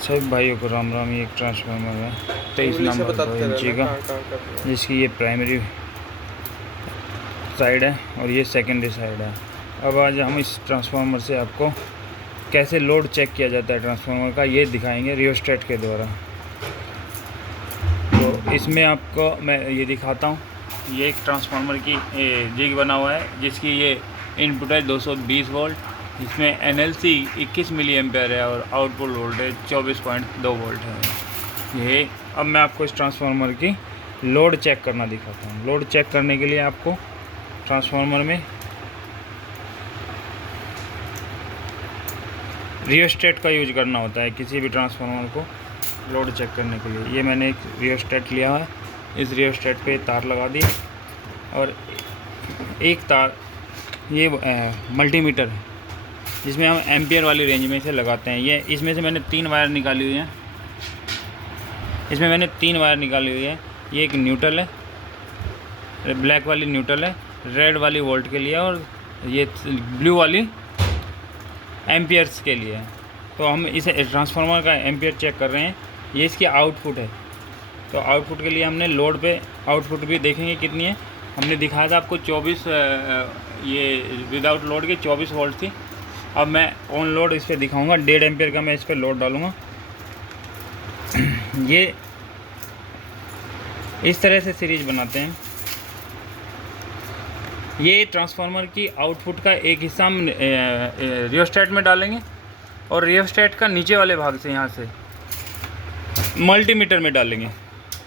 सभी भाइयों को राम राम। ये एक ट्रांसफार्मर है 23 नंबर 2 इंची का, जिसकी ये प्राइमरी साइड है और ये सेकेंडरी साइड है। अब आज हम इस ट्रांसफार्मर से आपको कैसे लोड चेक किया जाता है ट्रांसफार्मर का, ये दिखाएंगे रियोस्टेट के द्वारा। तो इसमें आपको मैं ये दिखाता हूँ। ये एक ट्रांसफार्मर की जिग बना हुआ है, जिसकी ये इनपुट है 220 वोल्ट। इसमें NLC 21 मिली एम्पेयर है और आउटपुट वोल्टेज 24.2 वोल्ट है। ये अब मैं आपको इस ट्रांसफार्मर की लोड चेक करना दिखाता हूँ। लोड चेक करने के लिए आपको ट्रांसफार्मर में रियोस्टेट का यूज करना होता है किसी भी ट्रांसफार्मर को लोड चेक करने के लिए। ये मैंने एक रियोस्टेट लिया है, इस रियोस्टेट पे तार लगा दी और एक तार ये मल्टीमीटर है, जिसमें हम एम्पियर वाली रेंज में से लगाते हैं। ये इसमें से मैंने 3 वायर निकाली हुई हैं। ये एक न्यूट्रल है, ब्लैक वाली न्यूट्रल है, रेड वाली वोल्ट के लिए, और ये ब्लू वाली एम्पियर्स के लिए है। तो हम इस ट्रांसफार्मर का एम्पियर चेक कर रहे हैं। ये इसकी आउटपुट है। तो आउटपुट के लिए हमने लोड पे आउटपुट भी देखेंगे कितनी है। हमने दिखाया था आपको 24, ये विदाउट लोड के 24 वोल्ट थी। अब मैं ऑन लोड इस पर दिखाऊंगा। 1.5 एम्पियर का मैं इस पर लोड डालूँगा। ये इस तरह से सीरीज बनाते हैं। ये ट्रांसफार्मर की आउटपुट का एक हिस्सा हम रियोस्टेट में डालेंगे और रियोस्टेट का नीचे वाले भाग से यहाँ से मल्टीमीटर में डालेंगे।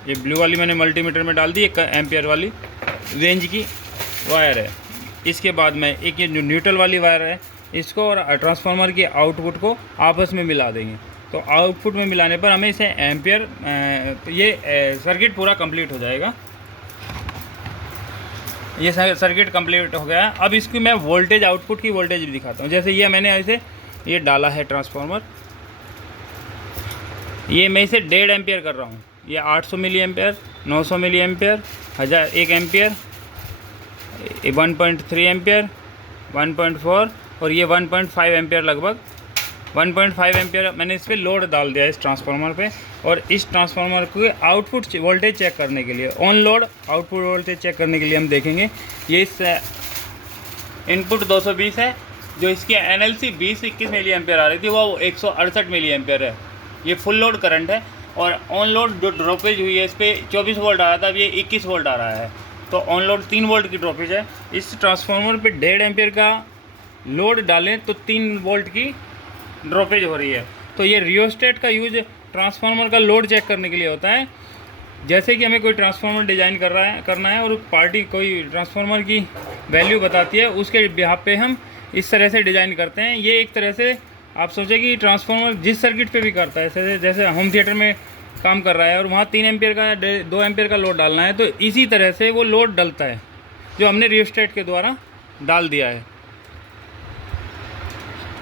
ये ब्लू वाली मैंने मल्टीमीटर में डाल दी, 1 एम्पियर वाली रेंज की वायर है। इसके बाद में एक ये जो न्यूट्रल वाली वायर है, इसको और ट्रांसफार्मर की आउटपुट को आपस में मिला देंगे। तो आउटपुट में मिलाने पर हमें इसे एम्पियर ये सर्किट पूरा कंप्लीट हो जाएगा। ये सर्किट कंप्लीट हो गया। अब इसकी मैं वोल्टेज, आउटपुट की वोल्टेज भी दिखाता हूँ। जैसे ये मैंने ऐसे ये डाला है ट्रांसफार्मर, ये मैं इसे 1.5 एम्पियर कर रहा हूँ। ये 800 milliampere, 900 milliampere, 1 ampere, 1.3 ampere, 1.4 और ये 1.5 एम्पियर, लगभग 1.5 एम्पियर मैंने इस पर लोड डाल दिया इस ट्रांसफार्मर पे। और इस ट्रांसफार्मर को आउटपुट वोल्टेज चेक करने के लिए, on load output voltage check करने के लिए हम देखेंगे। ये इस इनपुट 220 है, जो इसकी NLC 20-21 मिली एम्पियर आ रही थी, वो 168 मिली एम्पियर है। ये फुल लोड करंट है। और ऑन लोड जो ड्रॉपेज हुई है इस पर 24 वोल्ट आ रहा था, अब ये 21 वोल्ट आ रहा है। तो ऑन लोड 3 वोल्ट की ड्रॉपेज है। इस ट्रांसफार्मर पे 1.5 एम्पियर का लोड डालें तो 3 वोल्ट की ड्रॉपेज हो रही है। तो ये रियोस्टेट का यूज ट्रांसफार्मर का लोड चेक करने के लिए होता है। जैसे कि हमें कोई ट्रांसफार्मर डिज़ाइन करना है और पार्टी कोई ट्रांसफार्मर की वैल्यू बताती है, उसके बिहाफ पे हम इस तरह से डिज़ाइन करते हैं। ये एक तरह से आप सोचें कि ट्रांसफार्मर जिस सर्किट पे भी करता है, जैसे होम थिएटर में काम कर रहा है और वहाँ 3 एम्पियर का 2 एम्पियर का लोड डालना है, तो इसी तरह से वो लोड डलता है जो हमने रियोस्टेट के द्वारा डाल दिया है।